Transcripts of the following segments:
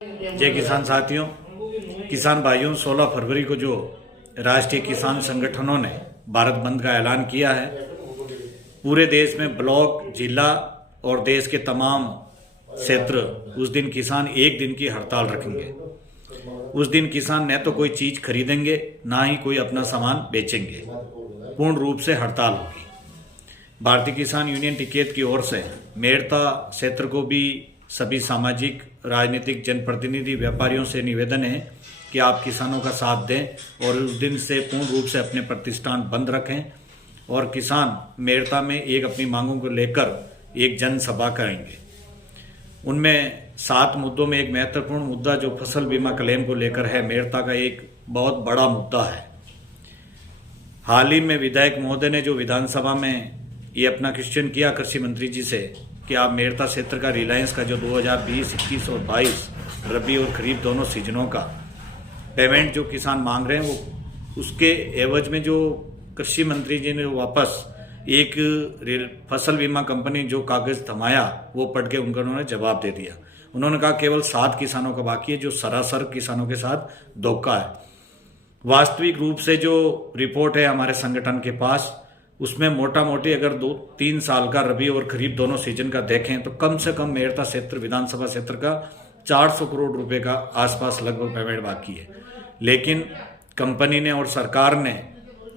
जय किसान साथियों, किसान भाइयों, 16 फरवरी को जो राष्ट्रीय किसान संगठनों ने भारत बंद का ऐलान किया है, पूरे देश में ब्लॉक, जिला और देश के तमाम क्षेत्र उस दिन किसान एक दिन की हड़ताल रखेंगे। उस दिन किसान न तो कोई चीज खरीदेंगे, ना ही कोई अपना सामान बेचेंगे। पूर्ण रूप से हड़ताल होगी। भारतीय किसान यूनियन टिकैत की ओर से मेड़ता क्षेत्र को भी सभी सामाजिक, राजनीतिक, जनप्रतिनिधि, व्यापारियों से निवेदन है कि आप किसानों का साथ दें और उस दिन से पूर्ण रूप से अपने प्रतिष्ठान बंद रखें और किसान मेड़ता में एक अपनी मांगों को लेकर एक जनसभा करेंगे। उनमें 7 मुद्दों में एक महत्वपूर्ण मुद्दा जो फसल बीमा क्लेम को लेकर है, मेड़ता का एक बहुत बड़ा मुद्दा है। हाल ही में विधायक महोदय ने जो विधानसभा में ये अपना क्वेश्चन किया कृषि मंत्री जी से कि आप मेड़ता क्षेत्र का रिलायंस का जो 2020, 21 और 22 रबी और खरीफ दोनों सीजनों का पेमेंट जो किसान मांग रहे हैं, वो उसके एवज में जो कृषि मंत्री जी ने वापस एक फसल बीमा कंपनी जो कागज थमाया, वो पढ़ के उन्होंने जवाब दे दिया। उन्होंने कहा केवल 7 किसानों का बाकी है, जो सरासर किसानों के साथ धोखा है। वास्तविक रूप से जो रिपोर्ट है हमारे संगठन के पास, उसमें मोटा मोटी अगर 2-3 साल का रबी और खरीफ दोनों सीजन का देखें तो कम से कम मेड़ता क्षेत्र, विधानसभा क्षेत्र का 400 करोड़ रुपए का आसपास लगभग पेमेंट बाकी है। लेकिन कंपनी ने और सरकार ने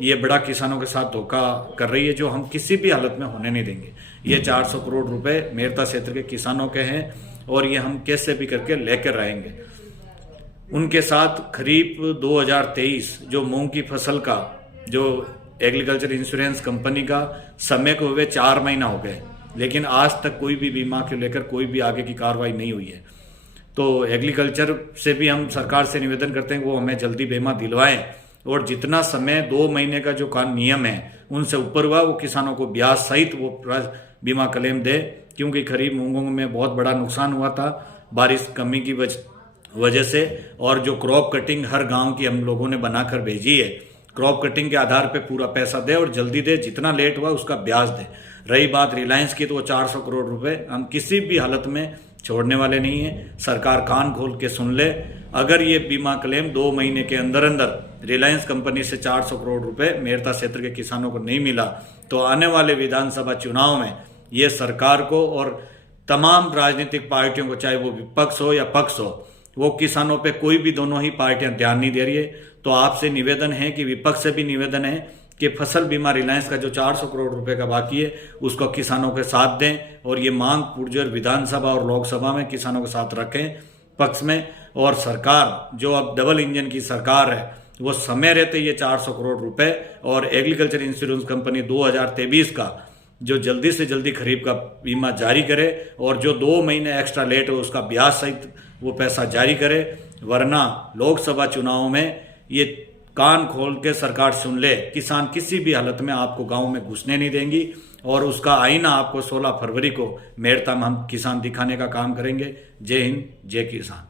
ये बड़ा किसानों के साथ धोखा कर रही है, जो हम किसी भी हालत में होने नहीं देंगे। ये 400 करोड़ रुपए मेड़ता क्षेत्र के किसानों के हैं और ये हम कैसे भी करके लेकर रहेंगे। उनके साथ खरीफ 2023 जो मूंग की फसल का जो एग्रीकल्चर इंश्योरेंस कंपनी का समय को हुए 4 महीना हो गए, लेकिन आज तक कोई भी बीमा को लेकर कोई भी आगे की कार्रवाई नहीं हुई है। तो एग्रीकल्चर से भी हम सरकार से निवेदन करते हैं कि वो हमें जल्दी बीमा दिलवाएं और जितना समय 2 महीने का जो नियम है उनसे ऊपर हुआ वो किसानों को ब्याज सहित वो बीमा क्लेम दे, क्योंकि खरीफ मूंगों में बहुत बड़ा नुकसान हुआ था बारिश कमी की वजह से। और जो क्रॉप कटिंग हर गाँव की हम लोगों ने बनाकर भेजी है, क्रॉप कटिंग के आधार पे पूरा पैसा दे और जल्दी दे, जितना लेट हुआ उसका ब्याज दे। रही बात रिलायंस की, तो वो 400 करोड़ रुपए हम किसी भी हालत में छोड़ने वाले नहीं है। सरकार कान खोल के सुन ले, अगर ये बीमा क्लेम 2 महीने के अंदर अंदर रिलायंस कंपनी से 400 करोड़ रुपए मेड़ता क्षेत्र के किसानों को नहीं मिला, तो आने वाले विधानसभा चुनाव में ये सरकार को और तमाम राजनीतिक पार्टियों को, चाहे वो विपक्ष हो या पक्ष हो, वो किसानों पे कोई भी दोनों ही पार्टियां ध्यान नहीं दे रही है। तो आपसे निवेदन है कि विपक्ष से भी निवेदन है कि फसल बीमा रिलायंस का जो 400 करोड़ रुपए का बाकी है उसको किसानों के साथ दें और ये मांग पुरजोर विधानसभा और लोकसभा में किसानों के साथ रखें पक्ष में। और सरकार जो अब डबल इंजन की सरकार है, वो समय रहते ये 400 करोड़ रुपए और एग्रीकल्चर इंश्योरेंस कंपनी 2023 का जो जल्दी से जल्दी खरीफ का बीमा जारी करे और जो 2 महीने एक्स्ट्रा लेट हो उसका ब्याज सहित वो पैसा जारी करे, वरना लोकसभा चुनाव में ये कान खोल के सरकार सुन ले, किसान किसी भी हालत में आपको गांव में घुसने नहीं देंगी और उसका आईना आपको 16 फरवरी को मेड़ता में हम किसान दिखाने का काम करेंगे। जय हिंद, जय किसान।